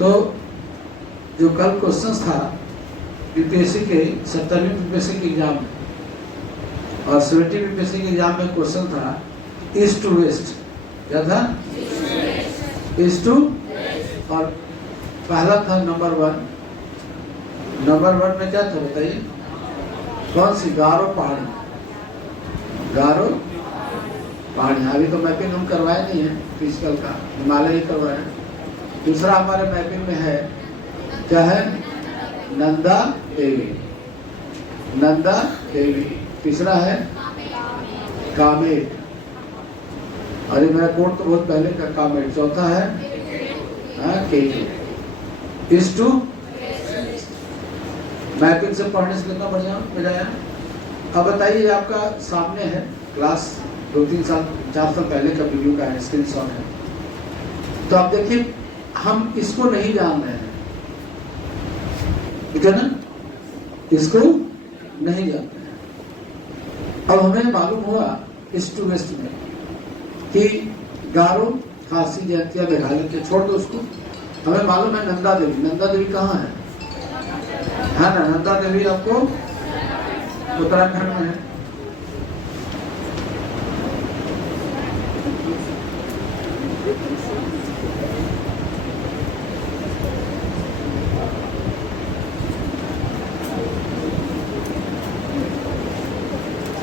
तो जो कल क्वेश्चन था यूपीएससी के 70वीं यूपीएससी के एग्जाम में और 70वीं यूपीएससी के एग्जाम में क्वेश्चन था ईस्ट टू वेस्ट। क्या था? East to. और पहला था नंबर 1। नंबर 1 में क्या था बताइए? कौन सी? गारो पहाड़ी। गारो पहाड़ी। अभी तो मैपिंग हम करवाए नहीं है फिजिकल का, हिमालय ही करवाए। दूसरा हमारे मैपिंग में है, क्या है? नंदा देवी। नंदा देवी। तीसरा है कामेट। अरे मेरा कोड तो बहुत पहले का कामेट। चौथा है केटू। East to. मैपिंग से पढ़ने से कितना बढ़िया बजाया। अब बताइए, आपका सामने है क्लास 2-3 साल 4 साल पहले का वीडियो का है, स्क्रीनशॉट है। तो आप देखिए, हम इसको नहीं जान रहे हैं, ठीक है ना? इसको नहीं जानते हैं। अब हमें मालूम हुआ ईस्ट टू वेस्ट में कि गारो, खासी, जयंतिया, मेघालय के छोड़ दो उसको। हमें मालूम है नंदा देवी। नंदा देवी कहाँ है? है ना? नंदा देवी आपको उत्तराखंड में है।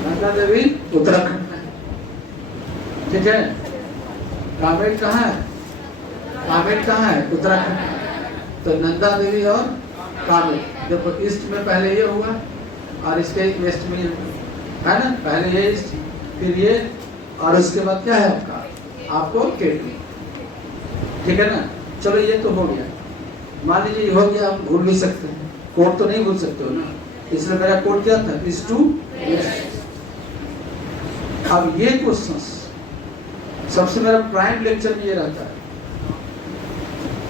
नंदा देवी उत्तराखंड में, ठीक है। कामेट कहाँ है? कामेट कहाँ है? उत्तराखंड। तो नंदा देवी और कामेट, देखो ईस्ट में पहले ये हुआ और इसके वेस्ट में ये, है ना? पहले ये ईस्ट, फिर ये, और उसके बाद क्या है आपको केटू, ठीक है ना? चलो ये तो हो गया। मान लीजिए ये हो गया, हम भूल भी सकते हैं, कोड तो नहीं भूल सकते हो ना, इसलिए मेरा कोड क्या था? East to west. अब ये क्वेश्चंस सबसे मेरा प्राइम लेक्चर में ये रहता है,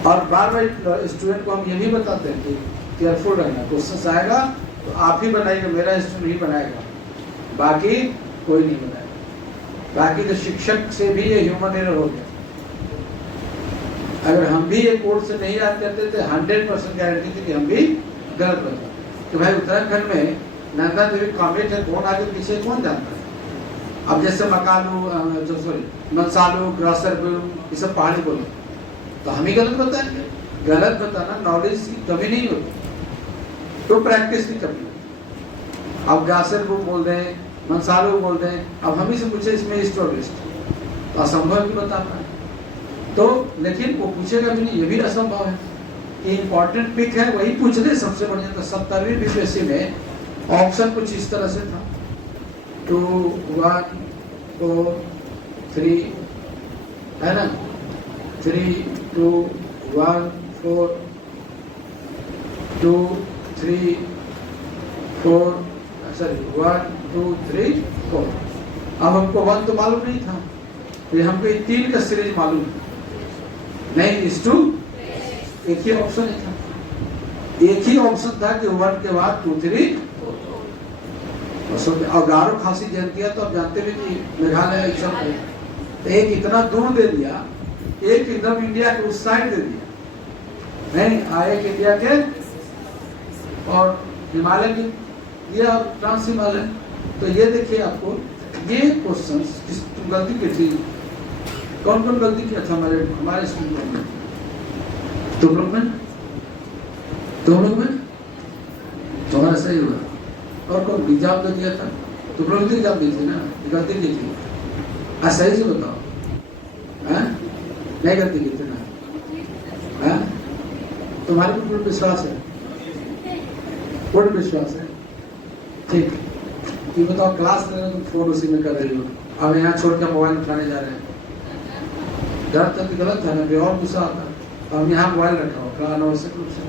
और बार बार स्टूडेंट को हम ये भी बताते हैं कि केयरफुल रहना, क्वेश्चंस आएगा तो आप ही बनाइएगा, मेरा स्टूडेंट नहीं बनाएगा, बाकी कोई नहीं बनाएगा। बाकी तो शिक्षक से भी ये ह्यूमन एरर हो गया। अगर हम भी ये कोड से नहीं याद करते थे, 100% गारंटी थी कि हम भी गलत बताते। तो भाई उत्तराखंड में नंदा देवी, कामेट है, कौन आगे पीछे कौन जानता है? अब जैसे मकालू, मनसालू, ग्रासरबू, ये सब पहाड़ी बोलो तो हम ही गलत बताएंगे। गलत बताना नॉलेज की कमी नहीं होती, तो प्रैक्टिस की कमी होती। अब ग्रासरबू बोल दें, मनसालू बोल दें, अब हम ही से पूछे इसमें ईस्ट और वेस्ट, तो असंभव भी बता पाए। तो लेकिन वो पूछेगा भी नहीं, ये भी असंभव है कि इंपॉर्टेंट पिक है वही पूछ ले सबसे बढ़िया। तो 70वीं बीपीएससी में ऑप्शन कुछ इस तरह से था, 2 1 4 3, है ना? 3 2 1 4 2 3 4, सॉरी 1 2 3 4। अब हमको 1 तो मालूम नहीं था, फिर हमको 3 का सीरीज मालूम नहीं। इस टू एक ही ऑप्शन था, एक ही ऑप्शन था कि 1 के बाद 2 3 और गारो, खासी, जयंतिया तो आप जानते भी कि मेघालय सब है। तो एक इतना दूर दे दिया, एक एकदम इंडिया के उस साइड दे दिया, नहीं आए इंडिया के और हिमालय की दिया, और ट्रांस हिमालय। तो ये देखिए आपको ये क्वेश्चन गलती की थी, कौन कौन गलती किया था हमारे स्कूल में? तुम लोग में तुम्हारा सही हुआ। और कौन एग्जाम तो दिया था? तुम लोग भी एग्जाम दी थी ना, गलती की थी? सही से बताओ, नहीं गलती की थी ना? तुम्हारे को पूर्ण विश्वास है? पूर्ण विश्वास है, ठीक। ये बताओ, क्लास में तुम फोन उसी में कर रही हो, अब यहाँ छोड़ के मोबाइल उठाने जा रहे हैं। डर तक गलत है ना, और गुस्सा आता है। अब यहाँ मोबाइल रखा हो अनावश्यक रूप से,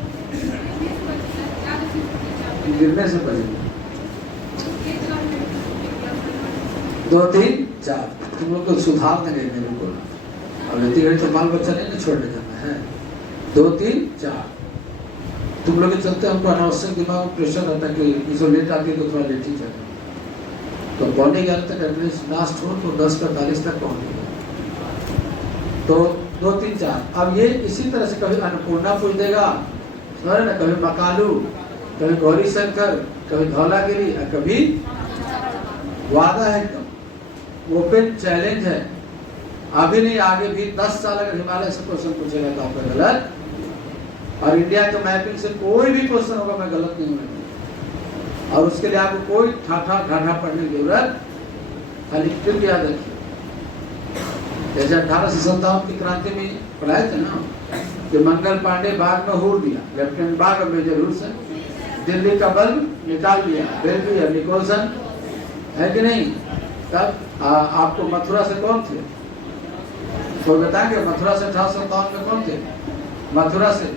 गिरने से पहले 2 3 4 तुम लोग को सुधार देंगे मेरे को। अब इतनी घड़ी तो बाल बच्चा नहीं ना छोड़ने जाना है। 2 3 4 तुम लोग के चलते हमको अनावश्यक दिमाग में प्रेशर रहता है कि इसको लेट आती है तो थोड़ा लेट ही जाता है। तो 11:15 तक एटलीस्ट लास्ट हो तो 10:45 तक पहुँच गए। तो 2 3 4। अब ये इसी तरह से कभी अन्नपूर्णा पूछ देगा, समझ ना, कभी मकालू, कभी गौरी शंकर, कभी धौलागिरी, और कभी वादा है, एकदम ओपन चैलेंज है। अभी नहीं, आगे भी 10 साल अगर हिमालय से क्वेश्चन पूछेगा तो आपका गलत, और इंडिया के मैपिंग से कोई भी क्वेश्चन होगा मैं गलत नहीं हूँ। और उसके लिए आपको कोई ठाठा घाटा पढ़ने की जरूरत, खाली फिर याद रखिए। जैसे 1857 की क्रांति में पढ़ाए थे ना कि मंगल पांडे बाग में हूर दिया, लेफ्टिनेंट बाग और मेजर हुडसन, दिल्ली का बल्ब निकाल दिया, बेल्वी और निकोलसन, है कि नहीं? तब आपको मथुरा से कौन थे, कोई बताएंगे? मथुरा से 1857 में कौन थे? मथुरा से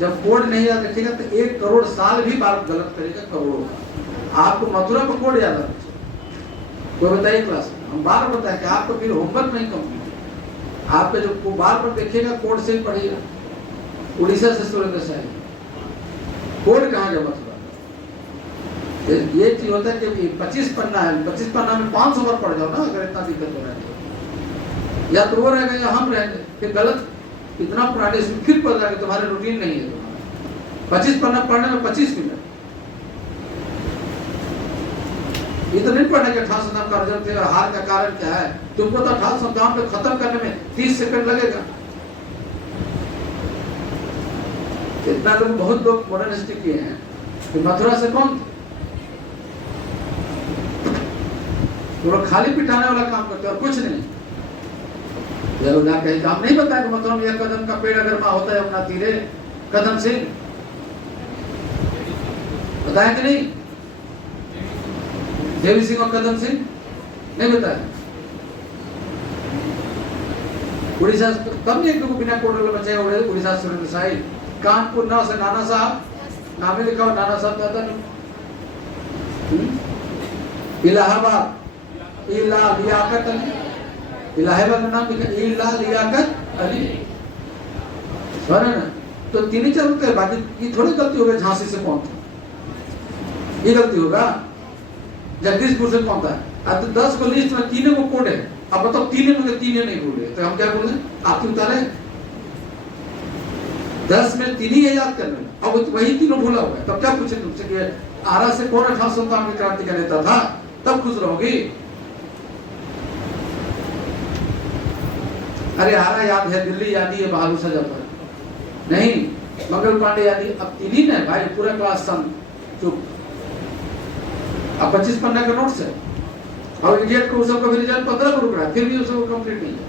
जब कोड नहीं याद रखेगा तो 1 करोड़ साल भी बात गलत करेगा, करोड़ों का। आपको मथुरा का कोड याद रखना, कोई बताइए क्लास में? हम बार बताएं कि आपको फिर होमवर्क नहीं कंप्लीट। आपके जो बार पर देखिएगा कोड से ही पढ़िएगा। उड़ीसा से सुरेंद्र शाही, कोड कहाँ गया मथुरा? ये चीज होता है कि 25 पन्ना है, 25 पन्ना में 500 बार पढ़ जाओ ना, अगर इतना दिक्कत हो रहा है तो। या तो वो रहेगा या हम रहेंगे, फिर गलत इतना पुराने फिर पढ़ जाएंगे, तुम्हारे रूटीन नहीं है तुम्हारा। 25 पन्ना पढ़ने में 25 मिनट, ये तो नहीं पढ़ने के 1857 का रिजल्ट थे और हार का कारण क्या है। तुमको तो 1857 को खत्म करने में 30 सेकंड लगेगा। इतना लोग, बहुत लोग मॉडर्न हिस्ट्री किए हैं कि मथुरा से कौन थे? तो लोग खाली पिटाने वाला काम करते और कुछ नहीं। जरूर कहीं काम नहीं बताया कि मथुरा में 1 कदम का पेड़ अगर माँ होता है अपना तीरे, कदम सिंह बताया कि नहीं? देवी सिंह और कदम सिंह नहीं बताया। उड़ीसा कब नहीं, एक को बिना कोड बचाए उड़े उड़ीसा सुरेंद्र शाही। कानपुर नाव से नाना साहब, नाम लिखा हो, नाना साहब दादा नहीं। इलाहाबाद, इला लियाकत अली, इलाहाबाद में नाम लिखा इला लियाकत अली, ना। तो 3 ही चलते हैं, बाकी ये थोड़ी गलती हो गई झांसी से कौन था, ये गलती होगा। जगदीशपुर से कौन था? अब तो 10 को लिस्ट में 3 को कोड है। अब बताओ 3 में 3 नहीं भूले तो हम क्या बोले? आप उतारे 10 में 3 ही याद करने, अब वही 3 भूला होगा। तब क्या पूछे तुमसे कि आरा से कौन 1857 में क्रांति का नेता था? तब खुश रहोगी। अरे आरा याद है, दिल्ली याद है, बहादुर सजापुर नहीं, मंगल पांडे याद है। अब 3 ही ना भाई, पूरा क्लास सम चुप। अब 25 पन्ना का नोट्स है और इडियट को सबका भी रिजल्ट 15 को रुक रहा है, फिर भी उसको कंप्लीट नहीं है।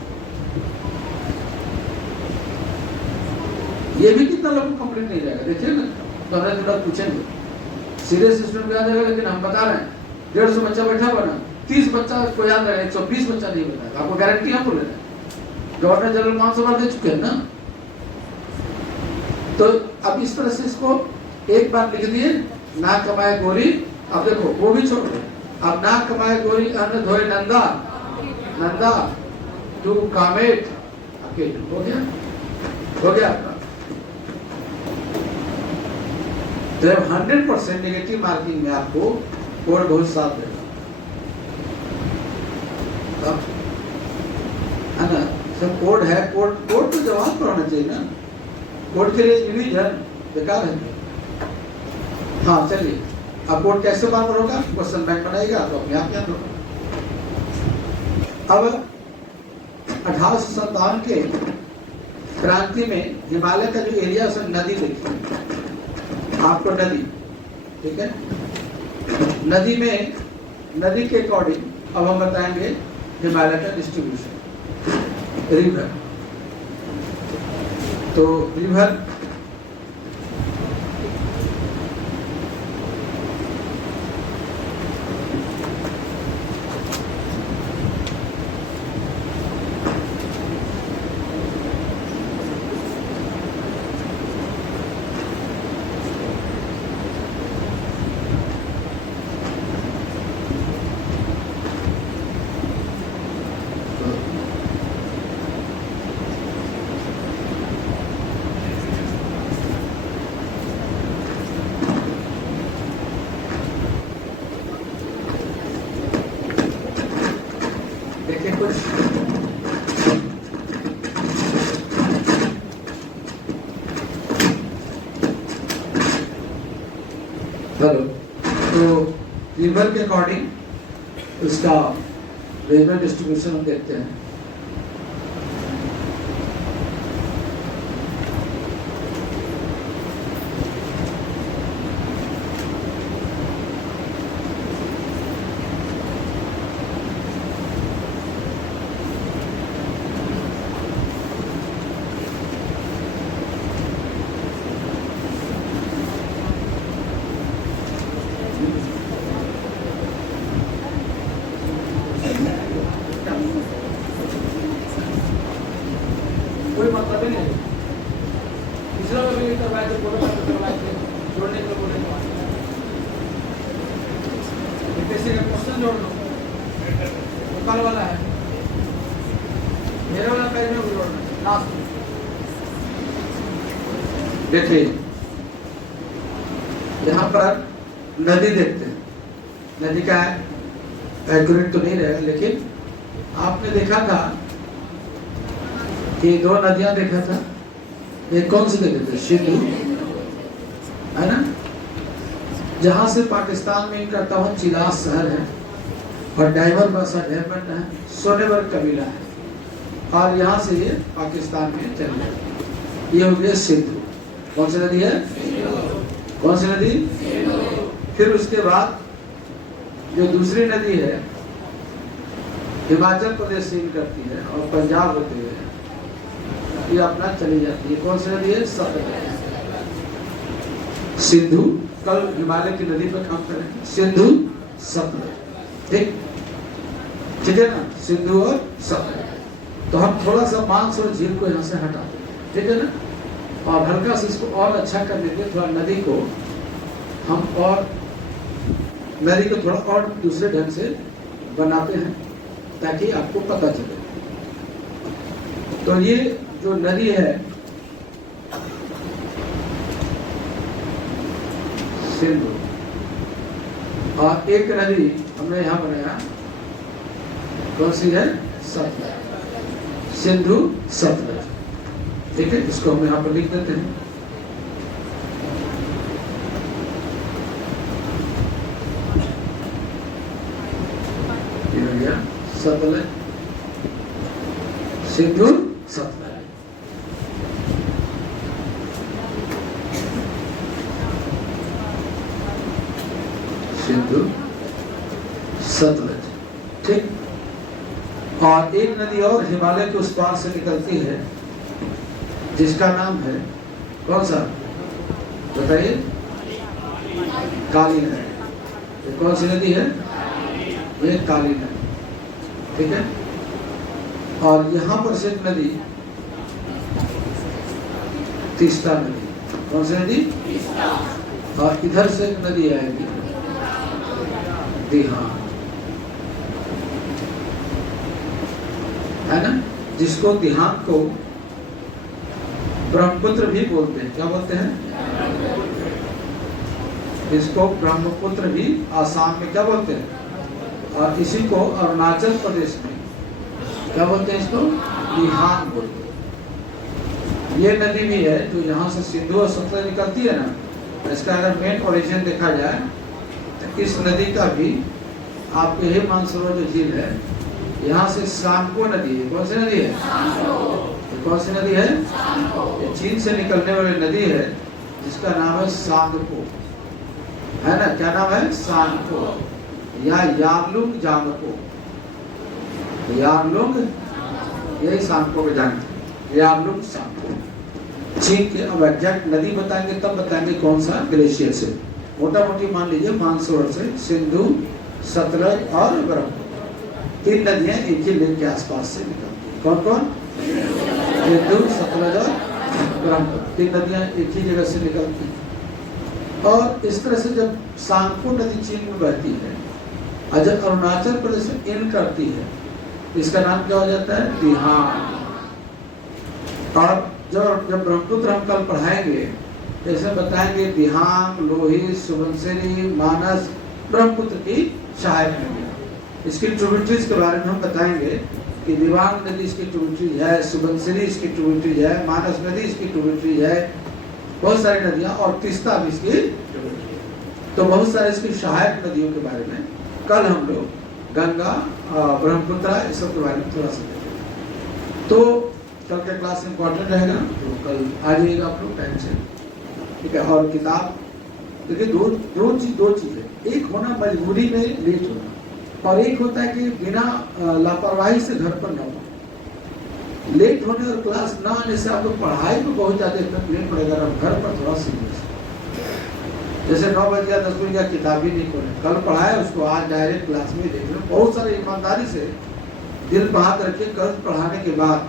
ये भी कितना लोग को कंप्लीट नहीं जाएगा, देखिए ना। तो हमें थोड़ा पूछेंगे, सीरियस स्टूडेंट को याद रहेगा, लेकिन हम बता रहे हैं 150 बच्चा बैठा हुआ ना, 30 बच्चा को याद रहेगा, 120 बच्चा नहीं बताएगा। आपको गारंटी हम बोले रहे हैं, गवर्नर जनरल 500 बार दे चुके हैं ना। तो अब इस तरह से इसको एक बार लिख दिए, ना कमाए गोरी। अब देखो वो भी छोड़ दो, अब ना कमाए गोरी अन्न धोए नंदा, नंदा टू कामेट अकेले। हो गया, हो गया आपका। तो 100% नेगेटिव मार्किंग में आपको कोड बहुत साफ देगा, है ना। सब कोड है, कोड तो जवाब पर होना चाहिए ना। कोड के लिए रिवीजन बेकार है। हाँ चलिए, अब कोड कैसे बार बार होगा? क्वेश्चन बैंक बनाएगा तो अपने आप याद होगा। अब 1857 के क्रांति में हिमालय का जो एरिया है उसमें नदी देखिए आपको, नदी, ठीक है। नदी में, नदी के अकॉर्डिंग अब हम बताएंगे हिमालय का डिस्ट्रीब्यूशन। रिवर, तो रिवर हेलो, तो रिवर के अकॉर्डिंग उसका रीजनल डिस्ट्रीब्यूशन हम देखते हैं। कोई मतलब ही नहीं, तीसरा में भी करवाए थे, बोलो करवाए थे, जोड़ने को बोले किसी का क्वेश्चन जोड़ लो, कल वाला है, मेरे वाला पेज में जोड़ना है लास्ट में। देखिए यहाँ पर नदी देखते हैं, नदी का एक्यूरेट तो नहीं रहेगा, लेकिन आपने देखा था कि दो नदियां देखा था, एक कौन सी देखे थे? सिंधु, है ना, जहां से पाकिस्तान में करता हुआ चिलास शहर है और डाइवर बसा डेवलपमेंट है, सोनेवर कबीला है, और यहाँ से ये पाकिस्तान में चल रहा है। ये हो गया सिंधु। कौन सी नदी है? कौन सी नदी? फिर उसके बाद जो दूसरी नदी है हिमाचल प्रदेश से करती है और पंजाब होते हुए ये अपना चली जाती है। कौन सी नदी है? सतलज। सिंधु, कल हिमालय की नदी पर काम करेंगे, सिंधु सतलज, ठीक ठीक है ना, सिंधु और सतलज। तो हम थोड़ा सा मानस और झील को यहाँ से हटा दें, ठीक है ना, और हल्का से इसको और अच्छा कर देते, थोड़ा नदी को हम और नदी को थोड़ा और दूसरे ढंग से बनाते हैं ताकि आपको पता चले। तो ये जो नदी है सिंधु, और एक नदी हमने यहाँ बनाया, कौन सी है? सतलज, सिंधु सतलज, ठीक है, इसको हम यहाँ पर लिख देते हैं। ये हो गया सतलज, सिंधु सतलज। सिंधु सतलज, ठीक। और एक नदी और हिमालय के उस पार से निकलती है जिसका नाम है, कौन सा बताइए? काली नदी। कौन सी नदी है? ये काली नदी, ठीक है। और यहाँ पर से एक नदी तीस्ता नदी। कौन सी नदी? और इधर से एक नदी आएगी दिहान, है ना, जिसको दिहान को ब्रह्मपुत्र भी बोलते हैं। क्या बोलते हैं? इसको ब्रह्मपुत्र भी आसाम में क्या बोलते हैं, और इसी को अरुणाचल प्रदेश में क्या बोलते हैं? इसको दिहान बोलते हैं। ये नदी भी है जो यहाँ से सिंधु और सतलज निकलती है ना, इसका अगर मेन ओरिजिन देखा जाए तो इस नदी का भी आपके यही मानसरोवर जो झील है, यहाँ से सांको नदी है। कौन सी नदी है? कौन सी नदी है? ये चीन से निकलने वाली नदी है जिसका नाम है सांगपो, है ना, क्या नाम है? सांगपो या यारलुंग जांगपो। यारलुंग, यही सांगपो को जानते हैं, यारलुंग सांगपो। चीन के अब एग्जैक्ट नदी बताएंगे तब बताएंगे कौन सा ग्लेशियर से। मोटा मोटी मान लीजिए मानसरोवर से सिंधु, सतलज और ब्रह्मपुत्र, तीन नदियां एक ही लेक के आसपास से निकलती हैं। कौन कौन? सिंधु, सतलज और ब्रह्मपुत्र, तीन नदियां एक ही जगह से निकलती हैं। और इस तरह से जब सांगपो नदी चीन में बहती है और जब अरुणाचल प्रदेश में इन करती है, इसका नाम क्या हो जाता है? दिहान। और जब ब्रह्मपुत्र हम कल पढ़ाएंगे जैसे बताएंगे दिहान, लोहित, सुबनसिरी, मानस ब्रह्मपुत्र की सहायक नदियां। इसकी ट्रिब्यूटरीज के बारे में हम बताएंगे कि दिवांग नदी इसकी ट्रिब्यूटरी है, सुबनसिरी इसकी ट्रिब्यूटरी है, मानस नदी इसकी ट्रिब्यूटरी है, बहुत सारी नदियां, और तीस्ता भी इसकी ट्रिब्यूटरी है। तो बहुत सारे इसकी सहायक नदियों के बारे में कल हम लोग गंगा, ब्रह्मपुत्र, इस सब के बारे में थोड़ा सा देखेंगे। तो कल का क्लास इंपॉर्टेंट रहेगा, तो कल आ जाइएगा आप लोग टाइम से, ठीक है। और किताब देखिए, दो चीजें, एक होना मजबूरी में लेट होना, और एक होता है कि बिना लापरवाही से घर पर न होना। लेट होने और क्लास ना आने से आपको पढ़ाई में बहुत ज्यादा इफेक्ट नहीं पड़ेगा, और घर पर थोड़ा सीरियस। जैसे 9 बज गया 10 बज गया, किताब ही नहीं खोले, कल पढ़ाया उसको आज डायरेक्ट क्लास में देख लो। बहुत सारे ईमानदारी से दिल पर हाथ रखिए, कल पढ़ाने के बाद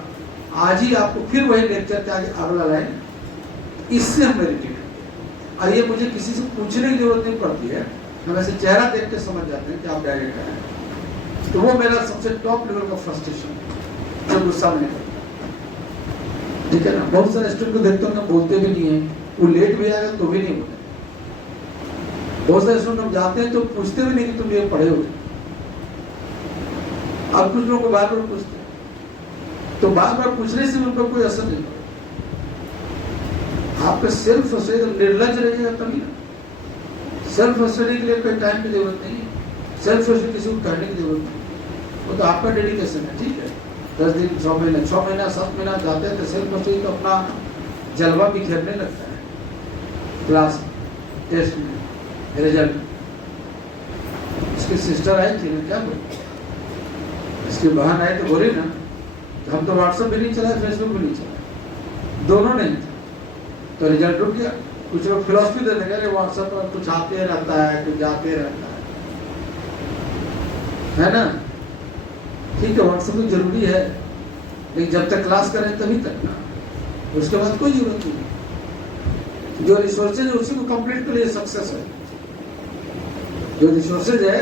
आज ही आपको फिर वही लेक्चर के आगे अगला लाइन, इससे हम मेडिटेट करते। और ये मुझे किसी से पूछने की जरूरत नहीं पड़ती है, हम ऐसे चेहरा देख के समझ जाते हैं कि आप डायरेक्ट आए। तो वो मेरा सबसे टॉप लेवल का फ्रस्ट्रेशन है, जो गुस्सा में करता, ठीक है ना। बहुत सारे स्टूडेंट को देखते हो बोलते भी नहीं है, वो लेट भी आएगा तो भी नहीं बोलते। बहुत सारे स्टूडेंट जाते हैं तो पूछते भी नहीं कि तुम ये पढ़े हो। अब कुछ लोगों को बार बार पूछते, तो बार बार पूछने से उन पर कोई असर नहीं पड़ेगा। आपका सेल्फ स्टडी निर्लज रहेगा तभी ना। सेल्फ स्टडी के लिए कोई टाइम की जरूरत नहीं है, सेल्फ स्टडी किसी को करने की जरूरत नहीं, वो तो आपका डेडिकेशन है, ठीक है। 10 दिन 6 महीना 6 महीना 7 महीना जाते हैं तो सेल्फ स्टडी तो अपना जलवा बिखेरने लगता है। क्लास टेस्ट में रिजल्ट, इसकी सिस्टर आई थी ना, क्या बोली, इसकी बहन आई तो बोली ना, हम तो व्हाट्सएप भी नहीं चलाए, फेसबुक भी नहीं चलाए, दोनों नहीं थे, तो रिजल्ट रुक गया। कुछ लोग फिलॉसफी देते हैं, व्हाट्सएप पर कुछ आते रहता है, कुछ जाते रहता है ना। ठीक है, व्हाट्सएप भी जरूरी है, लेकिन जब तक क्लास करें तभी तक ना, उसके बाद कोई जरूरत नहीं। जो रिसोर्सेज है उसी को कंप्लीट कर लिए सक्सेस है। जो रिसोर्सेज है,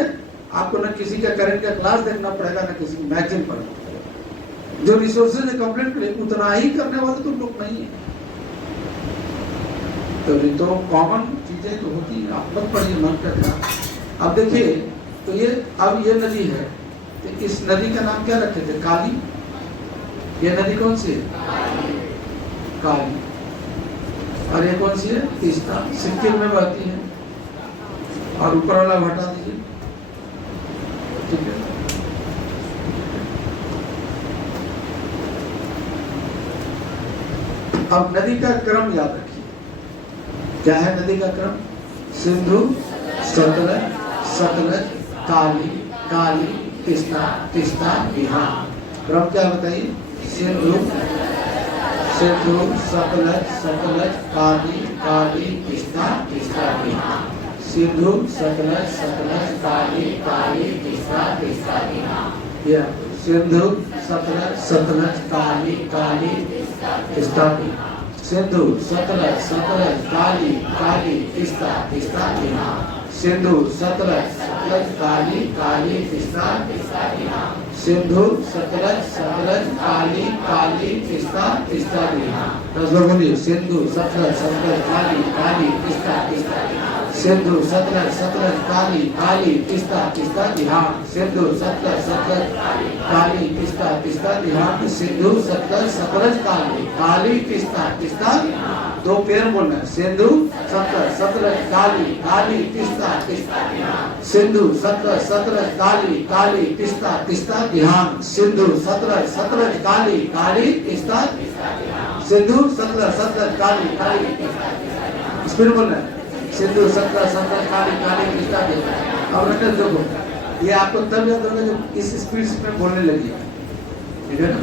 आपको ना किसी का करेंट का क्लास देखना पड़ेगा, ना किसी मैगजीन पढ़ना पड़ेगा। जो रिसोर्सेज है कंप्लीट कर लिए, उतना ही करने वाले तो लोग नहीं है। तो कॉमन चीजें तो होती है, आप मत पढ़िए, मन करना। अब देखिए, तो ये अब ये नदी है, तो इस नदी का नाम क्या रखे थे? काली। ये नदी कौन सी है? काली। और ये कौन सी है? तीस्ता, सिक्किम में बहती है। और ऊपर वाला हटा दीजिए, ठीक है। अब नदी का क्रम याद रखिए, क्या है नदी का क्रम? सिंधु, सतलज, सतलज, काली, काली, तीस्ता, तीस्ता, बिहार। क्रम क्या बताइए? सिंधु, सिंधु, सतलज, सतलज, काली, काली, तीस्ता, तीस्ता, बिहार। सिंधु, सतलज, सतलज, काली, काली, तीस्ता, तीस्ता, बिहार। या सिंधु, सतलज, सतलज, काली, काली, तीस्ता, बिहार। सिंधु, सतलज, सतलज, काली, काली, तीस्ता, तीस्ता, बिहार। सिंधु, सतलज, सतलज, काली, काली, तीस्ता, तीस्ता, बिहार। सिंधु, सतलज, सतलज, काली, काली, तीस्ता, तीस्ता, बिहार। 10 बार बोलिए, सिंधु, सतलज, सतलज, काली, काली, तीस्ता, तीस्ता, बिहार। सिंधु, सतलज, सतलज, काली, काली, तीस्ता, तीस्ता, बिहार। सिंधु, सतलज, सतलज, काली, तीस्ता, तीस्ता, बिहार। सिंधु, सतलज, सतलज, काली, काली, तीस्ता, तीस्ता, बिहार। 2 पेड़ बोलना है, सिंधु, सतलज, सतलज, काली, काली, तीस्ता, तीस्ता, बिहार। सिंधु, सतलज, सतलज, काली, काली, तीस्ता, तीस्ता, बिहार। सिंधु, सतलज, सतलज, काली, काली, तीस्ता, तीस्ता, बिहार। सिंधु, सतलज, सतलज, काली, काली, तीस्ता, तीस्ता, बिहार। स्पीड बोलना है, सिंधु, सतलज, सतलज, काली, काली, तीस्ता, बिहार। अब रटन देखो, ये आपको तब याद होगा जब इस स्पीड में बोलने लगी, ठीक है ना।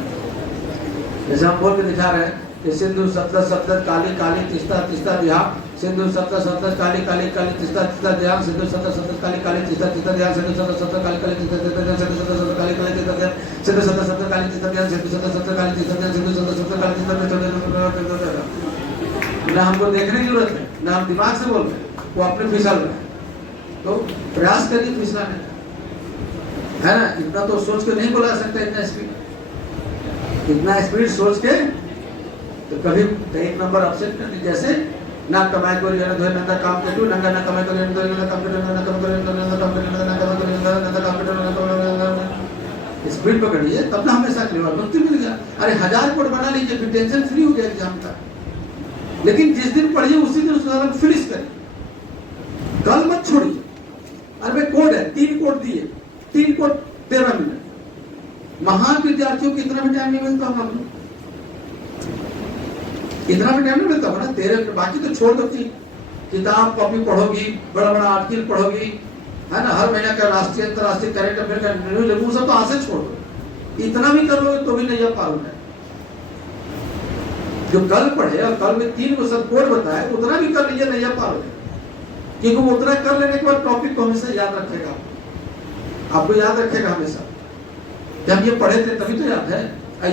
जैसे हम बोल के दिखा रहे हैं कि सिंधु, सतलज, सतलज, काली, काली, तीस्ता, तीस्ता, बिहार। सिंधु, सतलज, सतलज, काली, काली, काली, तीस्ता, तीस्ता, बिहार। सिंधु, सतलज, सतलज, काली, काली, तीस्ता, तीस्ता, बिहार। सिंधु, सतलज, सतलज, काली, काली, तीस्ता, तीस्ता, बिहार। सिंधु, सतलज, सतलज, काली, काली, तीस्ता, बिहार। सिंधु, सतलज, सतलज, काली, तीस्ता, बिहार। सिंधु, सतलज, सतलज, काली, तीस्ता, बिहार। सिंधु, सतलज, सतलज, काली, तीस्ता, बिहार। ना हमको देखने की जरूरत है, ना हम दिमाग से बोल रहे हैं, वो अपने फिसल रहे हैं। तो प्रयास करिए फिसलाने का, है ना। इतना तो सोच के नहीं बुला सकते, इतना स्पीड सोच के तो कभी 1 नंबर अपसेट करनी। जैसे ना कमाई को नंदा काम के तू नंगा ना कमाई को नंदा काम के नंदा काम के नंदा काम के नंदा काम के नंदा काम के नंदा। स्पीड पकड़िए, तब ना हमेशा क्लियर भक्ति मिल गया। अरे 1000 कोड बना लीजिए, फिर टेंशन फ्री हो गया एग्जाम का। लेकिन जिस दिन पढ़िए उसी दिन उसका फिनिश करिए, कल मत छोड़िए। अरे भाई कोड है, 3 कोड दिए, 3 कोड 13 मिनट। महान विद्यार्थियों को इतना भी टाइम नहीं मिलता होगा, इतना भी टाइम नहीं मिलता होगा ना 13 मिनट। बाकी तो छोड़ दो कि किताब कॉपी पढ़ोगी, बड़ा बड़ा आर्टिकल पढ़ोगी, है ना, हर महीने का राष्ट्रीय अंतर्राष्ट्रीय करंट अफेयर का रिव्यू लगू, सब तो आज से छोड़ दो। इतना भी कर लोगे तो भी नहीं पार होना है। जो कल पढ़े और कल में 3 को सब कोड बताए, उतना भी कर लीजिए, नहीं पार हो जाए। क्योंकि वो उतना कर लेने के बाद टॉपिक को हमेशा याद रखेगा, आपको याद रखेगा हमेशा। जब ये पढ़े थे तभी तो याद है।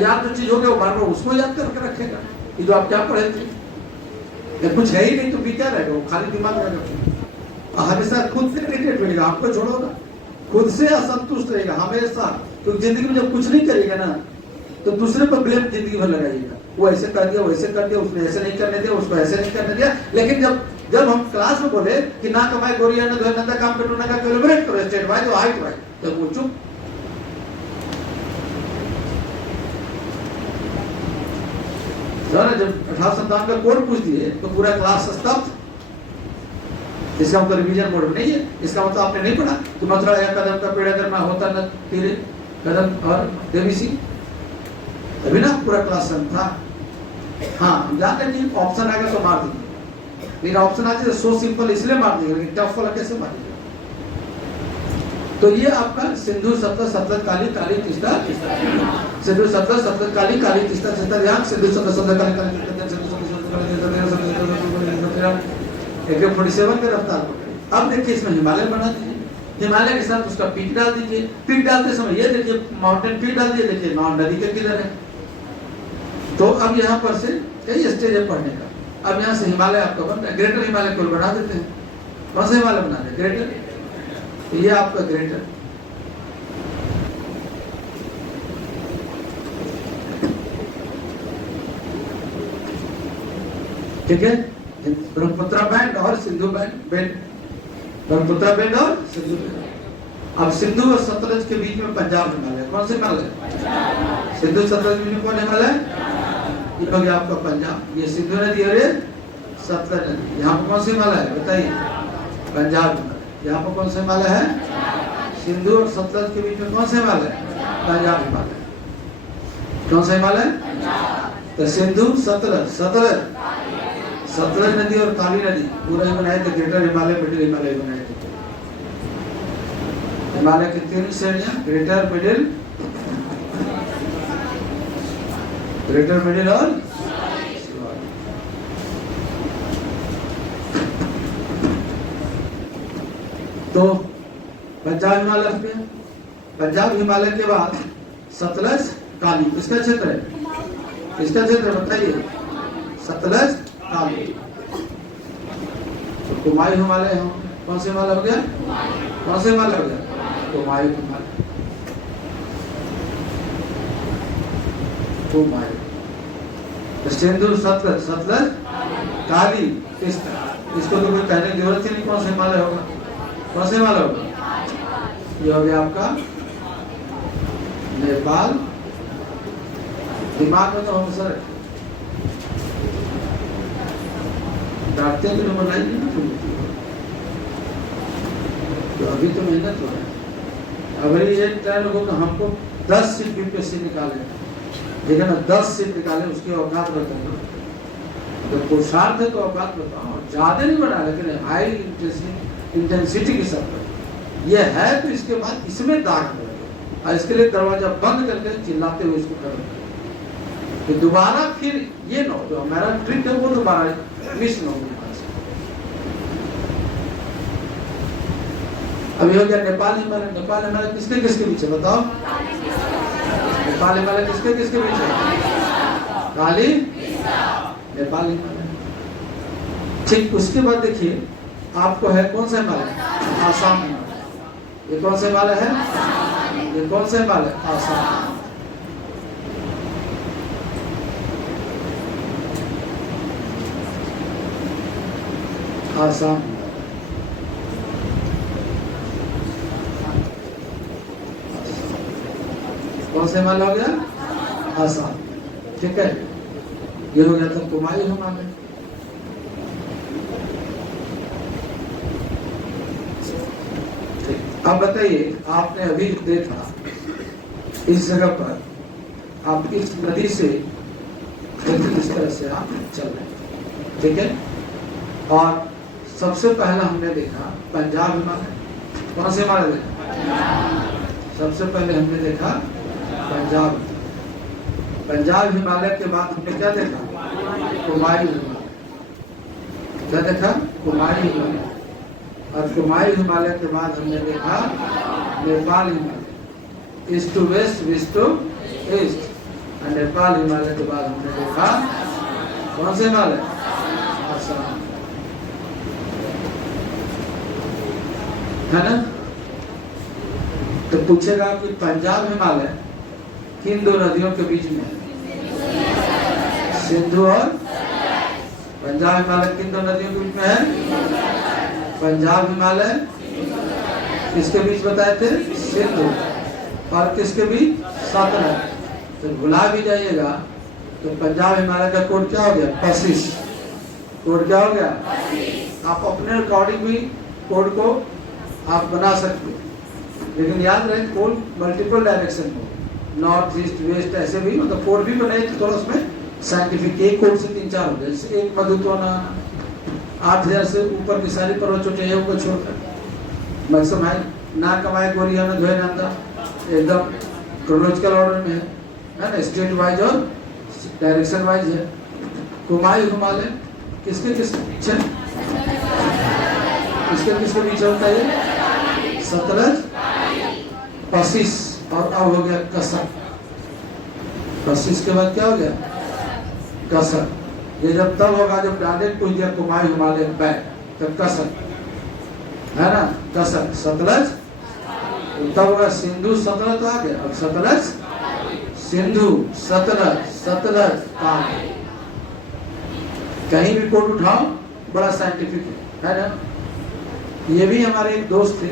याद जो चीज हो गया वो बार बार उसको याद करके रखेगा कि जो आप क्या पढ़े थे। या कुछ है ही नहीं तो भी क्या रहेगा, वो खाली दिमाग रहेगा। हमेशा खुद से इरिटेट रहेगा, आपको छोड़ो ना, खुद से असंतुष्ट रहेगा हमेशा। क्योंकि जिंदगी में जब कुछ नहीं करेगा ना तो दूसरे पर ब्लेम जिंदगी भर लगाइएगा। वो ऐसे कर दिया, वैसे कर दिया, उसने ऐसे नहीं करने दिया, उसको ऐसे नहीं करने दिया। लेकिन जब हम क्लास में बोले कि ना कमाए गोरिया ना धंधा काम करो ना कोलैबोरेट करो स्टेट वाइज और हाइट वाइज, तो वो चुप। जब 1857 का कोड पूछ दिए तो पूरा क्लास स्तब्ध। इसका मतलब रिवीजन मोड में नहीं है। इसका मतलब आपने नहीं पढ़ा कि मतलब एक कदम का पेड़ अगर ना होता न तेरे कदम और देवी सिंह, तभी ना पूरा क्लास था। हाँ, हम जानते हैं कि ऑप्शन आएगा तो मार दीजिए, लेकिन ऑप्शन आते तो सो सिंपल इसलिए मार दीजिए, लेकिन टफ वाला कैसे मार दीजिए। तो ये आपका सिंधु सतलज सतलज काली काली तीस्ता, सिंधु सतलज सतलज काली काली तीस्ता तीस्ता ध्यान, सिंधु सतलज सतलज काली काली तीस्ता AK-47 के रफ्तार पकड़े। अब देखिए इसमें हिमालय बना दीजिए, हिमालय के साथ उसका पीक डाल दीजिए। पीक डालते समय ये देखिए माउंटेन पीक डाल दिए, देखिए नदी के किधर है। तो अब यहाँ पर से कई स्टेज है पढ़ने का। अब यहाँ से हिमालय आपका बन रहा है, ग्रेटर हिमालय को बना देते हैं। कौन सा हिमालय बना रहे? ग्रेटर। तो ये आपका ग्रेटर, ठीक है। ब्रह्मपुत्र बैंड और सिंधु बैंड, ब्रह्मपुत्र बैंड और सिंधु बैंड। अब सिंधु और सतलज के बीच में पंजाब हिमालय। कौन से हिमालय? सिंधु सतलज के बीच में कौन हिमालय? ये हो गया आपका पंजाब। ये सिंधु नदी और सतलज नदी। यहाँ पर कौन सा हिमालय है बताइए? पंजाब हिमालय। यहाँ पर कौन सा हिमालय है? सिंधु और सतलज के बीच में कौन सा हिमालय? पंजाब हिमालय। कौन सा हिमालय? तो सिंधु सतलज, सतलज नदी और काली नदी पूरा ही बनाए थे ग्रेटर हिमालय, मिडिल हिमालय बनाए थे। हिमालय की 3 श्रेणियां, ग्रेटर, मिडिल और तो पंजाब हिमालय में, पंजाब हिमालय के बाद सतलज काली, किसका क्षेत्र है? किसका क्षेत्र है बताइए? सतलज काली। तो कुमायूं हिमालय हो, कौन से हिमालय हो गया? कौन से हिमालय हो गया? कुमायूं हिमालय। कुमायूं, सिंधु सतलज काली तीस्ता। इसको तो कोई कहने की जरूरत ही नहीं, कौन सा हिमालय होगा? कौन सा हिमालय होगा? ये हो गया आपका नेपाल। दिमाग में तो हम सर डांटते हैं तो बनाई नहीं, तो अभी तो मेहनत हो रहा है। अगर ये तय लोगों का हमको 10 सीट यूपीएससी निकाले, देखिए ना 10 सीट निकाले, उसकी औकात बताओ। तो पुरुषार्थ है तो औकात बताओ, ज्यादा नहीं बना, लेकिन हाई इंटेंसिटी के साथ ये है। तो इसके बाद इसमें दाग पड़ेगा और इसके लिए दरवाजा बंद करके चिल्लाते हुए इसको करो कि दोबारा फिर ये ना हो। तो हमारा ट्रिक है वो दोबारा मिस ना हो। अभी हो गया नेपाल हिमालय। नेपाल हिमालय किसके किसके बीच है बताओ? नेपाल हिमालय किसके किसके बीच है? काली नेपाल हिमालय। ठीक, उसके बाद देखिए आपको है कौन सा हिमालय? आसाम हिमालय। ये कौन सा हिमालय है? ये कौन सा हिमालय? आसाम। आसाम कौन सा हिमालय हो गया? आसाम। ठीक है, ये हो गया था कुमायूं हिमालय। आप बताइए, आपने अभी देखा इस जगह पर आप इस नदी से इस तरह से आप चल रहे हैं, ठीक है। और सबसे पहला हमने देखा पंजाब हिमालय। कौन से हिमालय देखा? सबसे पहले हमने देखा पंजाब। पंजाब हिमालय के बाद हमने क्या देखा? कुमायूं हिमालय। क्या देखा? कुमायूं हिमालय। और कुमायूं हिमालय के बाद हमने देखा Nepal Himalaya, east to west, west to east. और नेपाल हिमालय के बाद हमने देखा कौन से हिमालय? आसाम, है ना। तो पूछेगा कि पंजाब हिमालय किन दो नदियों के बीच में है? सिंधु और पंजाब हिमालय किन दो नदियों के बीच में है? पंजाब हिमालय किसके बीच बताए थे? सिंधु। और किसके बीच? सतलज। तो भुला भी जाइएगा तो पंजाब हिमालय का कोड क्या हो गया? 25। कोड क्या हो गया? आप अपने अकॉर्डिंग भी कोड को आप बना सकते हैं, लेकिन याद रहे कोड मल्टीपल डायरेक्शन हो, नॉर्थ ईस्ट वेस्ट ऐसे भी, मतलब कोड भी बनाए तो थोड़ा उसमें साइंटिफिक। एक कोड से 3-4 हो गए, जैसे एक मधुतोना 8000 से ऊपर की सारी पर्वत चोटियों को छोड़कर मैक्सिमम है ना कमाए गोरिया न धोए नंदा, एकदम क्रोनोलॉजिकल ऑर्डर में है ना, स्टेट वाइज और डायरेक्शन वाइज है। कुमायूं हिमालय किसके किसके बीच है? किसके किसके बीच होता है? सतलज, 25 और अब हो गया कसर। 25 के बाद क्या हो गया? कसर। ये जब तब होगा जब डायरेक्ट पूछ दिया कुमायूं हिमालय बैक, तब कसर है ना, कसर सतलज। तब होगा सिंधु सतलज तो आ गया, अब सतलज सिंधु सतलज, सतलज काली। कहीं भी कोड उठाओ बड़ा साइंटिफिक है ना। ये भी हमारे एक दोस्त थे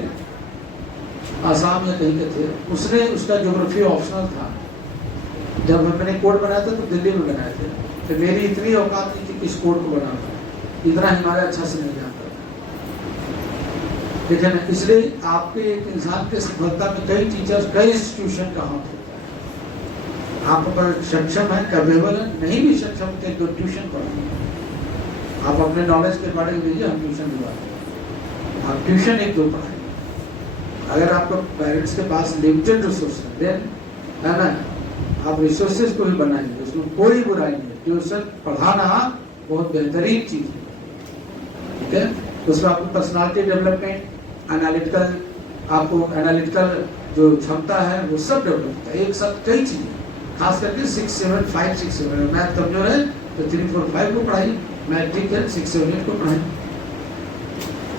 आसाम या कहीं के थे, उसने उसका ज्योग्राफी ऑप्शनल था। जब मैंने कोड बनाया था तो दिल्ली में बनाए थे, तो मेरी इतनी औकात नहीं थी कि इस कोड को बनाता, इतना हिमालय अच्छा से नहीं जानता, ठीक है ना। इसलिए आपके एक इंसान के सफलता में कई टीचर्स, कई इंस्टीट्यूशन का हाथ होता है। आप अगर सक्षम है, कैपेबल है, नहीं भी सक्षम थे तो ट्यूशन पढ़ाइए। आप अपने नॉलेज के बारे में दीजिए, हम ट्यूशन दिलवाते हैं। आप ट्यूशन एक दो पढ़ाइए। अगर आपको पेरेंट्स के पास लिमिटेड रिसोर्स है, देन है ना, आप रिसोर्सेज को भी बनाएंगे, उसमें कोई बुराई नहीं है। ट्यूशन पढ़ाना बहुत बेहतरीन चीज है, ठीक है। उसमें आपको पर्सनालिटी डेवलपमेंट, एनालिटिकल, आपको एनालिटिकल जो क्षमता है वो सब डेवलप होता है, एक साथ कई चीजें, खास करके 6, 7, 5, 6, 7। मैथ कमजोर है तो 3, 4, 5 को पढ़ाइए, मैथ ठीक है 6, 7, 8 को पढ़ाइए।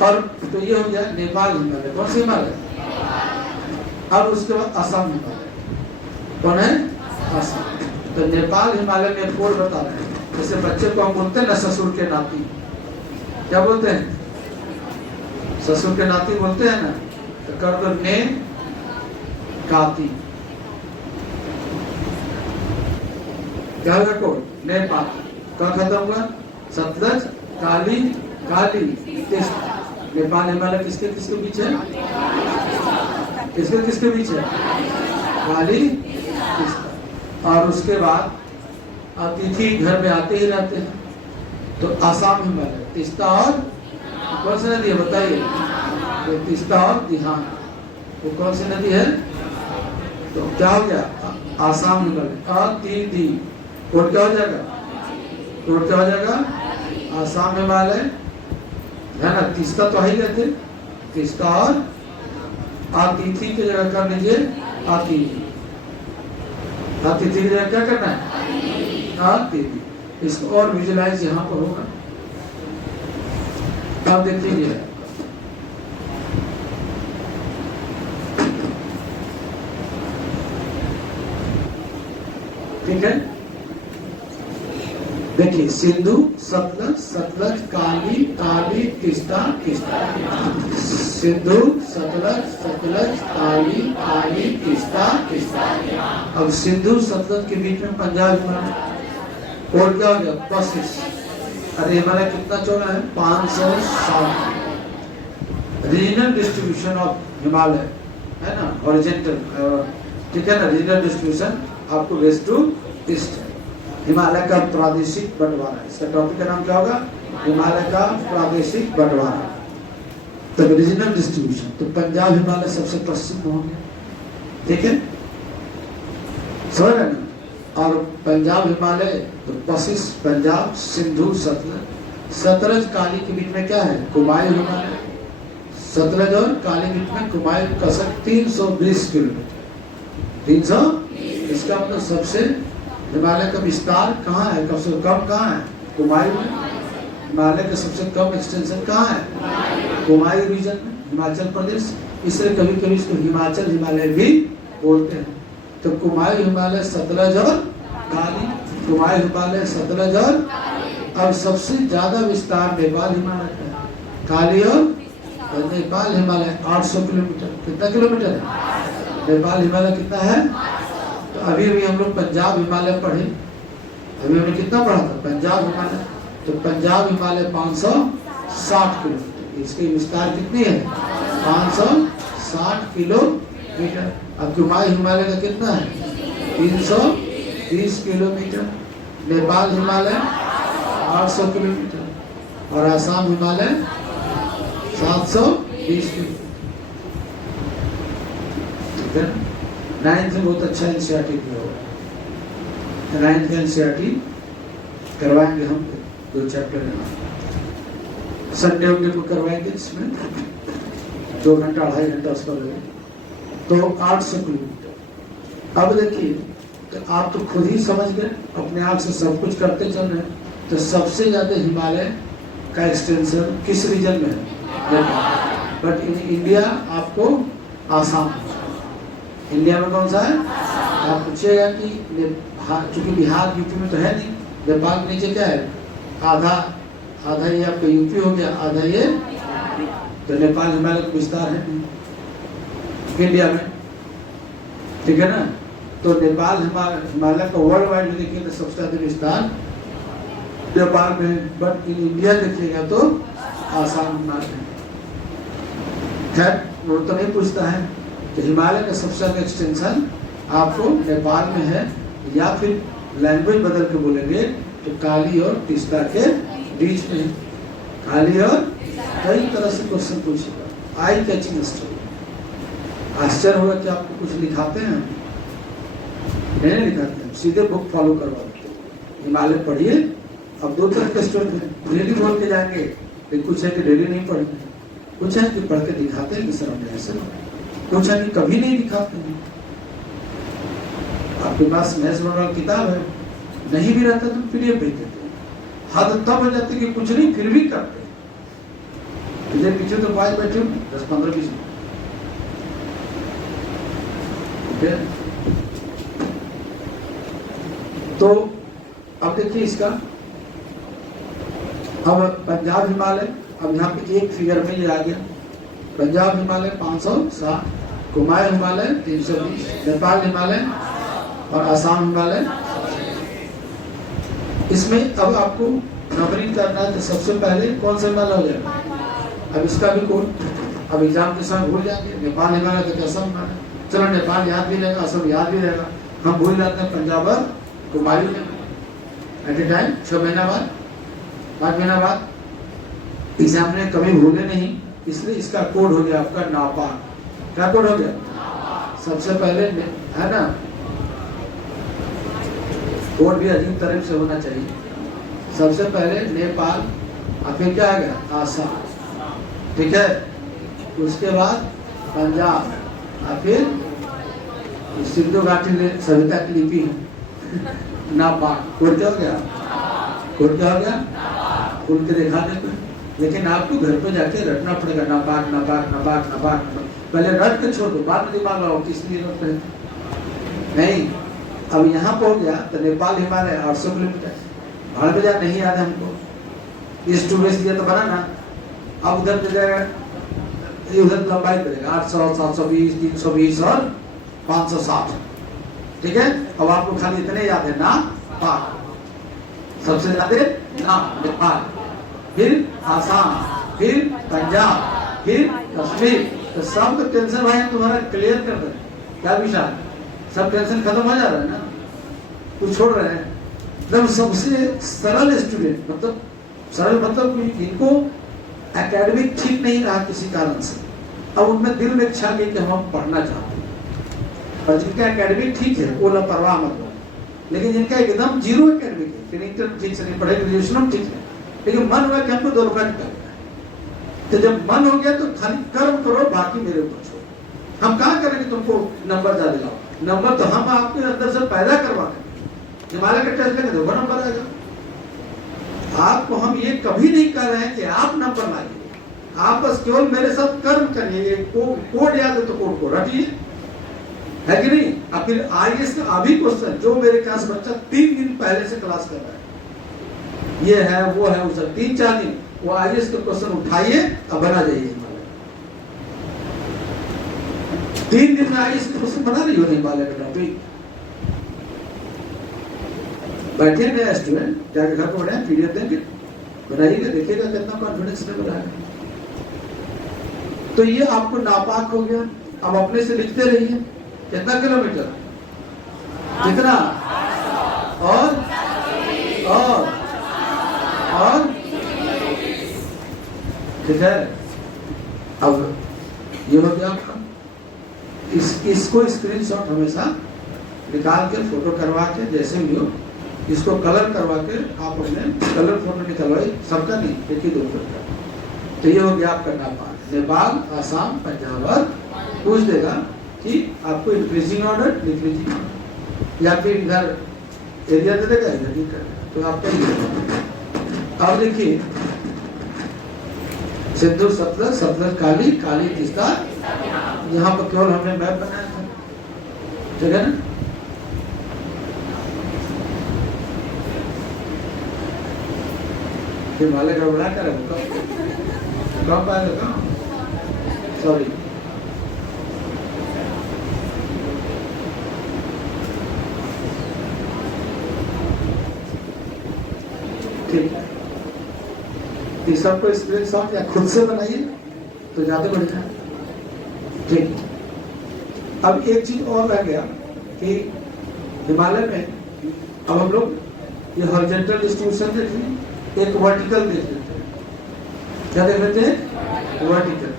और तो ये हो गया नेपाल हिमालय। कौन से हिमालय? अब उसके बाद असम हिमालय। कौन है? असम। तो नेपाल हिमालय में कोड बता रहे हैं। जैसे बच्चे को हम बोलते हैं ना ससुर के नाती, क्या बोलते हैं? ससुर के नाती बोलते हैं ना, तो कर दो ने काती, क्या होगा कोड? नेपाल। कहाँ खत्म हुआ? सतलज, काली, काली, तीस्ता। नेपाल हिमालय किसके किसके बीच है? किसके किसके बीच है? काली, तीस्ता। और उसके बाद अतिथि घर में आते ही रहते हैं, तो आसाम हिमालय, तीस्ता और कौन सी नदी है बताइए? तो तीस्ता और दिहान, वो कौन सी नदी है? तो क्या हो गया? आसाम हिमालय। अतिथि कोड क्या हो जाएगा? कोड क्या हो जाएगा? आसाम हिमालय है ना, तीस्ता तो ही गए थे, तीस्ता और अतिथि की जगह कर लीजिए अतिथि। अतिथि की जगह क्या करना है? अतिथि। इसको और विजुलाइज यहाँ पर होगा। अब देख लीजिए, ठीक है। देखिए सिंधु, सतलज, सतलज, काली, काली, तीस्ता, तीस्ता। सिंधु, सतलज, सतलज, काली, काली, तीस्ता, तीस्ता। अब सिंधु सतलज के बीच में पंजाब हिमालय। और क्या हो गया? 25। अरे हिमालय कितना चौड़ा है? 560। रीजनल डिस्ट्रीब्यूशन ऑफ हिमालय है ना, हॉरिजॉन्टल, ठीक है ना, रीजनल डिस्ट्रीब्यूशन आपको वेस्ट टू ईस्ट है। हिमालय का प्रादेशिक बंटवारा, इसका टॉपिक का नाम क्या होगा? हिमालय का प्रादेशिक बंटवारा। तो रीजनल डिस्ट्रीब्यूशन, तो पंजाब हिमालय सबसे पश्चिम में होंगे, ठीक है, समझ रहे ना। और पंजाब हिमालय तो पश्चिम पंजाब, सिंधु, सतलज, सतलज काली के बीच में क्या है? कुमायूं हिमालय। सतलज और काली के बीच में कुमायूं का 320 किलोमीटर, 300। इसका मतलब सबसे हिमालय का विस्तार कहाँ है? सबसे कम कहाँ है? कुमायूं में। हिमालय का सबसे कम एक्सटेंशन कहाँ है? कुमायूं रीजन में, हिमाचल प्रदेश। इसलिए कभी कभी इसको हिमाचल हिमालय भी बोलते हैं। तो कुमायूं हिमालय, सतलज और काली, कुमायूं हिमालय, सतलज और, अब सबसे ज्यादा विस्तार नेपाल हिमालय का है। काली और नेपाल हिमालय 800 किलोमीटर। कितना किलोमीटर है? नेपाल हिमालय कितना है? तो अभी अभी हम लोग पंजाब हिमालय पढ़े, अभी हमने कितना पढ़ा था? पंजाब हिमालय। तो पंजाब हिमालय 560 किलोमीटर, इसकी विस्तार कितनी है? 560 किलोमीटर। अब कुमायूं हिमालय का कितना है? 330 किलोमीटर। नेपाल हिमालय 800 किलोमीटर और आसाम हिमालय 720 किलोमीटर। ठीक है, 9th में बहुत अच्छा एनसीईआरटी किया होगा। 9th का एनसीईआरटी करवाएंगे हम, 2 चैप्टर संडे उनडे को करवाएंगे, इसमें 2 घंटा 2.5 घंटा उसका लगेगा। तो 800 किलोमीटर। अब देखिए, तो आप तो खुद ही समझ गए, अपने आप से सब कुछ करते चल रहे हैं। तो सबसे ज्यादा हिमालय का एक्सटेंशन किस रीजन में है? बट इन इंडिया आपको आसाम, इंडिया में कौन सा है? आप पूछिएगा कि चूंकि बिहार यूपी में तो है नहीं, नेपाल के नीचे क्या है? आधा आधा ये आपका यूपी हो गया, आधा ये, तो नेपाल हिमालय का विस्तार है इंडिया में, ठीक है ना। तो नेपाल हिमालय का वर्ल्ड वाइड में देखिए तो सबसे ज्यादा विस्तार नेपाल में, बट इन इंडिया देखिएगा तो आसाम हिमालय है। खैर वो तो नहीं पूछता है कि हिमालय का सबसे ज्यादा एक्सटेंशन आपको नेपाल में है, या फिर लैंग्वेज बदल के बोलेंगे तो काली और तीस्ता के बीच में। काली और कई तरह से क्वेश्चन पूछेगा, आई कैचिंग स्टोरी। आश्चर्य होगा कि आपको कुछ लिखाते हैं, नहीं लिखाते हैं, सीधे बुक फॉलो करवा देते हैं। हिमालय पढ़िए। अब 2 तरह के स्टूडेंट हैं, डेली बोल के जाएंगे, लेकिन कुछ है कि डेली नहीं पढ़ेंगे, कुछ है कि पढ़ के दिखाते हैं कि सर हमने ऐसे, कुछ है कि कभी नहीं दिखाते हैं। आपके पास मैथ्स वाला किताब है, नहीं भी रहता तो पीडीएफ भेज देते हैं। हद तब हो जाती कि कुछ नहीं फिर भी करते हैं। इधर पीछे तो 5 बैठे 10-15-20 तो अब देखिए इसका, अब पंजाब हिमालय, अब यहाँ पे एक फिगर में ये आ गया, पंजाब हिमालय 560, कुमायूं हिमालय 320, नेपाल हिमालय और आसाम हिमालय। इसमें अब आपको नंबरिंग करना है, तो सबसे पहले कौन सा हिमालय हो जाएगा? अब इसका भी कोड, अब एग्जाम के समय भूल जाएंगे, नेपाल हिमालय तो कैसा हिमालय, चलो नेपाल याद भी रहेगा, असम याद भी रहेगा, हम भूल जाते हैं पंजाब और कुमायूं एट ए टाइम 6 महीना बाद, 5 महीना बाद। एग्जाम में कभी भूले नहीं, इसलिए इसका कोड हो गया आपका नापाक। क्या कोड हो गया? सबसे पहले है ना, कोड भी अजीब तरह से होना चाहिए। सबसे पहले नेपाल और फिर क्या आ गया? आसाम, ठीक है। उसके बाद पंजाब और फिर सिंधु घाटी सभ्यता की लिपि है नापाक। कोड क्या हो गया? कोड क्या हो गया? खुल के दिखा देते, लेकिन आपको घर पे जाके रटना पड़ेगा, नापाक नापाक नापाक नापाक। पहले रट के छोड़ दो, बाद में दिमाग लगाओ किस लिए रट रहे नहीं। अब यहाँ पे हो गया तो नेपाल हिमालय 800 किलोमीटर, भाड़ में जा नहीं याद है हमको, इस टू वेस्ट दिया तो बना ना। अब उधर पे जाएगा, उधर लंबाई पड़ेगा 800, 720, 320 और 560, ठीक है। अब आपको खाली इतने याद है ना, पाक सबसे ज्यादा ना, नेपाल, फिर आसाम, फिर पंजाब, फिर कश्मीर, तो सब तो टेंशन भाई तुम्हारा क्लियर कर रहे हैं। क्या विशाल, सब टेंशन खत्म हो जा रहा है ना, कुछ छोड़ रहे हैं। एकदम सबसे सरल स्टूडेंट, मतलब सरल मतलब इनको एकेडमिक ठीक नहीं रहा किसी कारण से, अब उनमें दिल में इच्छा गई कि हम पढ़ना चाहते हैं। और जिनका एकेडमिक ठीक है वो लापरवाह मत हो, लेकिन जिनका एकदम जीरो एकेडमिक है, इंटर ठीक से नहीं पढ़े, ग्रेजुएशन ठीक है, लेकिन मन हुआ कि हमको 2 रुपया निकल गया, तो जब मन हो गया तो खाली कर्म करो, बाकी मेरे ऊपर छोड़ो। हम कहाँ करेंगे तुमको नंबर ज्यादा लाओ, नंबर तो हम आपके अंदर से पैदा करवा देंगे। हिमालय का टेस्ट लेंगे तो नंबर आएगा। आपको हम ये कभी नहीं कर रहे हैं कि आप नंबर लाइए, आप बस केवल मेरे साथ कर्म करिए, कोड याद है तो कोड को रटिए, है कि नहीं। अब फिर आईएएस का अभी क्वेश्चन जो मेरे क्लास बच्चा 3 दिन पहले से क्लास कर रहा है, ये है वो है वो सब 3-4 दिन, वो आईएएस के क्वेश्चन उठाइए और बना जाइए हिमालय। 3 दिन में आईएएस के क्वेश्चन बना रही हो हिमालय का टॉपिक। बैठे गए स्टूडेंट, जाके घर पर पढ़े, पीडीएफ देंगे, बनाइएगा, देखिएगा कितना कॉन्फिडेंस लेवल है। तो ये आपको नापाक हो गया। अब अपने से लिखते रहिए, कितना किलोमीटर, कितना, और ठीक है। अब ये हो गया आपका। इसको स्क्रीनशॉट हमेशा निकाल के फोटो करवा के, जैसे भी हो इसको कलर करवा के आप अपने कलर फोटो निकलवाई, सबका नहीं, एक ही 2 का। तो ये हो गया आपका नेपाल, आसाम, पंजाब। और पूछ देगा कि आपको इंक्रीजिंग ऑर्डर, डिक्रीजिंग ऑर्डर, या फिर इधर एरिया दे देगा, इधर ही कर, तो आपका ये। अब देखिए सिंधु सतलज, सतलज काली, काली तीस्ता, यहाँ पर केवल हमने मैप बनाया था, ठीक है ना। हिमालय गड़बड़ा कर कब पाएगा, सॉरी ठीक है। सबको स्क्रीनशॉट या खुद से बनाइए तो ज्यादा बढ़िया। ठीक, अब एक चीज और रह गया कि हिमालय में अब हम लोग ये हॉरिजॉन्टल डिस्ट्रीब्यूशन देख लें, एक वर्टिकल देख लेते हैं। क्या देख लेते हैं, वर्टिकल।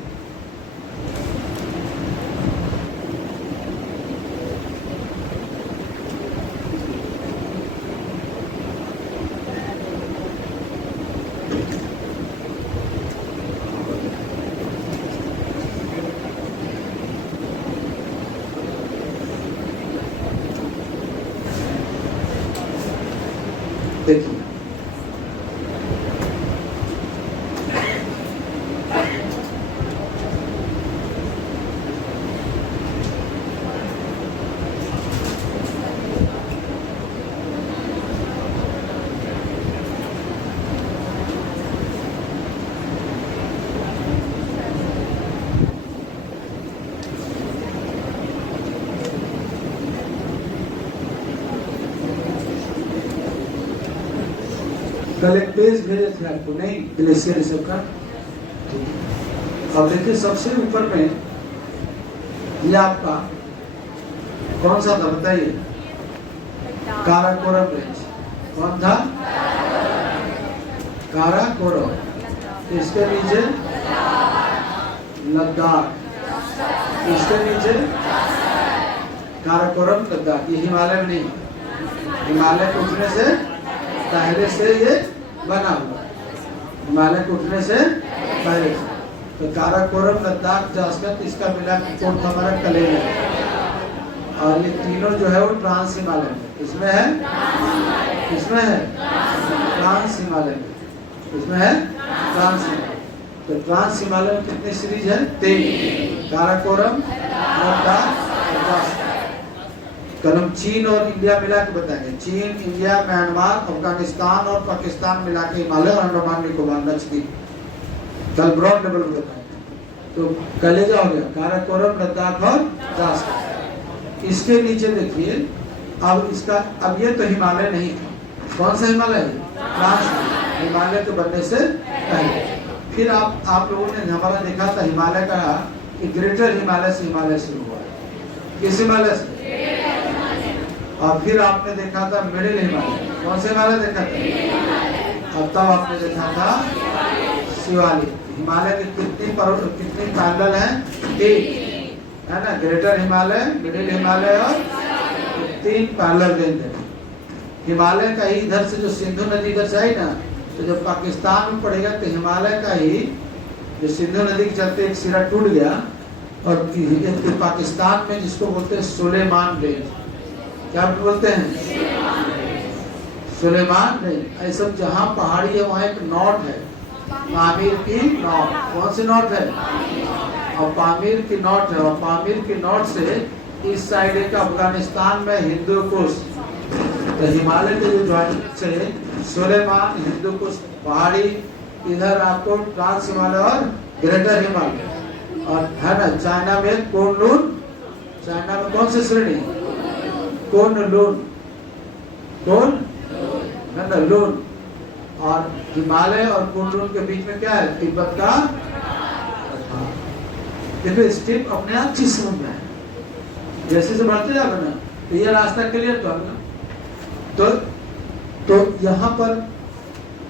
देखिए कल एक पेज भेजे थे आपको, नहीं ग्लेशियर ये सब का। अब देखिए सबसे ऊपर में ये आपका कौन सा था बताइए, काराकोरम रेंज। कौन था, काराकोरम। इसके नीचे लद्दाख, इसके नीचे काराकोरम लद्दाख। ये हिमालय में नहीं, हिमालय को उठने से पहले से ये बना हुआ, हिमालय को उठने से पहले से। तो काराकोरम लद्दाख जास्कत इसका मिला कोट हमारा कलेल है। और ये तीनों जो है वो ट्रांस हिमालय में, इसमें है, इसमें है ट्रांस हिमालय में, इसमें है ट्रांस हिमालय। तो ट्रांस हिमालय में कितनी सीरीज है, 3, काराकोरम लद्दाख। कल हम चीन और इंडिया मिला के बताएंगे, चीन, इंडिया, म्यांमार, अफगानिस्तान और पाकिस्तान मिला के हिमालय और अंडमान निकोबार लक्षद्वीप, कल ब्रॉड लेवल में बताएंगे। तो कलेजा हो गया काराकोरम लद्दाख और जास्कर। इसके नीचे देखिए, अब इसका, अब ये तो हिमालय नहीं था, कौन सा हिमालय है, ट्रांस हिमालय के बनने से पहले। फिर आप लोगों ने हमारा देखा था हिमालय का कि ग्रेटर हिमालय से हिमालय शुरू हुआ है। किस हिमालय से? और फिर आपने देखा था मिडिल हिमालय। कौन से हिमालय देखा था? और तब आपने देखा था शिवालिक। हिमालय के कितनी पैरेलल है? 3 है ना, ग्रेटर हिमालय, मिडिल हिमालय और 3 पैरेलल रेंज है। हिमालय का ही इधर से जो सिंधु नदी इधर से आई ना, तो जब पाकिस्तान में पड़ेगा तो हिमालय का ही जो सिंधु नदी के चलते एक सिरा टूट गया और पाकिस्तान में जिसको बोलते हैं सुलेमान रेंज। क्या बोलते हैं? सुलेमान रेंज। ऐसा जहाँ पहाड़ी है वहाँ एक नॉट है, पामीर की नॉट। कौन सी नॉट है? और पामीर की नॉट है। और पामीर की नॉट से इस साइड एक अफगानिस्तान में हिंदू कुश, तो हिमालय के जो ज्वाइंट से सुलेमान, हिंदू कुश पहाड़ी, इधर आपको ट्रांस हिमालय और ग्रेटर हिमालय। और है ना चाइना में कोनलून, चाइना में कौन सी श्रेणी? कोनलून, कोन है ना लून। और हिमालय और कोनलून के बीच में क्या है? तिब्बत का। देखो स्टेप अपने आप चीज समझ में है, जैसे से बढ़ते जाओगे ना तो ये रास्ता क्लियर कर ना। तो यहाँ पर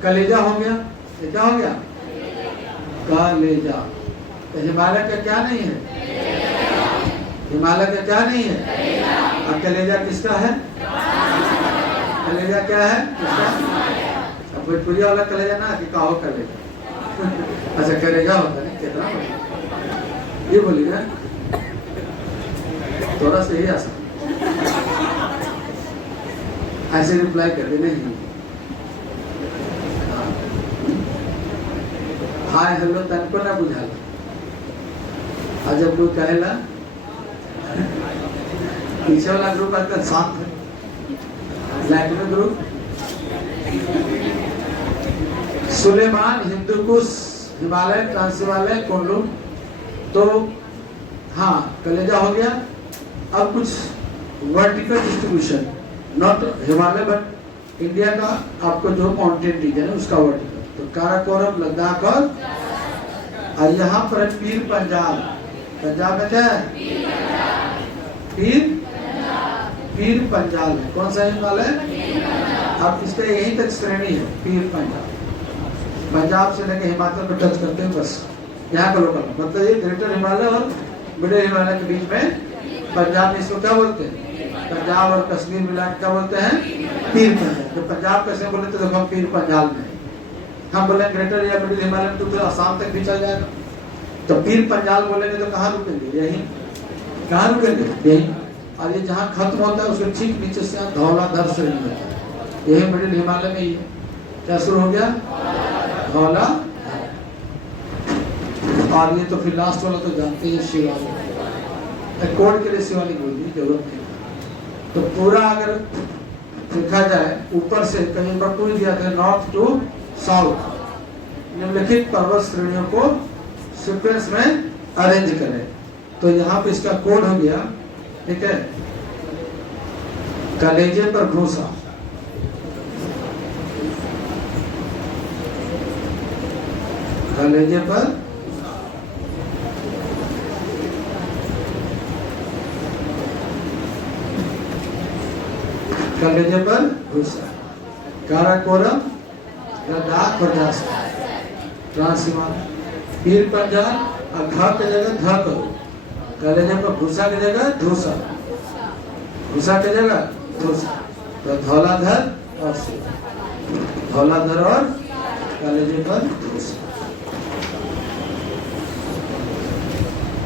कलेजा हो गया। ये क्या हो गया? कलेजा। तो हिमालय का क्या नहीं है? हिमालय का क्या नहीं है? और कलेजा किसका है? कलेजा क्या है? किसका? अब भोजपुरी वाला कलेजा ना कि कहो कलेजा। अच्छा कलेजा होता नहीं, कितना ये बोली ना, थोड़ा सा ही आसान ऐसे रिप्लाई कर दे नहीं। हाय हेलो तनको ना बुझाला। और जब कोई कहेला पीछे वाला ग्रुप आजकल शांत है, Latino group, Suleman, Hindu Kush, Himalaya, trans Himalaya, कोनलून। तो हाँ कलेजा हो गया। अब कुछ vertical distribution, not Himalaya but India का आपको जो माउंटेन रीजन है उसका वर्टिकल। तो काराकोरम, लद्दाख और यहाँ पर पीर पंजाल। पंजाब में क्या है? पीर पंजाल है। कौन सा हिमालय? अब इसका यहीं तक श्रेणी है पीर पंजाल। पंजाब से लेकर हिमाचल को टच करते हैं बस, यहाँ का लोकल। मतलब ये ग्रेटर हिमालय और मिडिल हिमालय के बीच में पंजाब में इसको क्या बोलते हैं? पंजाब और कश्मीर मिला के क्या बोलते हैं? पीर पंजाल। जब पंजाब कैसे बोले तो देखो हम पीर पंजाल में, हम बोले ग्रेटर या मिडिल हिमालय में तो आसाम तक भी चल जाएगा। तो पीर पंजाल बोलेंगे तो कहाँ रुकेंगे? यही। कहाँ रुकेंगे? यही। और ये जहाँ खत्म होता है उसके ठीक नीचे से धौलाधर श्रेणी होता है, यही मिडिल हिमालय में ही है। क्या शुरू हो गया? धौला। और ये तो फिर लास्ट वाला तो जानते हैं शिवालिक। कोड के लिए शिवालिक बोल दी, जरूरत नहीं। तो पूरा अगर देखा जाए ऊपर से कहीं पर पूछ दिया था नॉर्थ टू साउथ, निम्नलिखित पर्वत श्रेणियों को सीक्वेंस में अरेंज करें। तो यहाँ पे इसका कोड हो गया, ठीक है। कलेजे पर भूसा, कलेजे पर कलेजे पर भूसा, काराकोरम, लद्दाख और ट्रांस हिमालय, पीर पंजाल और घ के जगह ध करो, कलेजे पर भूसा की जगह धूसा, भूसा की जगह धूसा। तो धौलाधर और धौलाधर और कलेजे पर भूसा,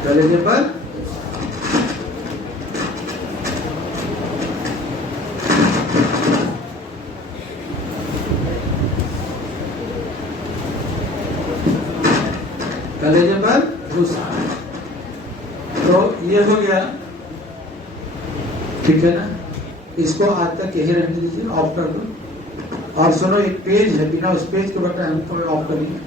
कलेजे पर कलेजे पर भूसा। तो ये हो गया, ठीक है ना। इसको आज तक यही रहने दीजिए, ऑफ कर दो। और सुनो एक पेज है, बिना उस पेज को बताए हम तो ऑफ करेंगे।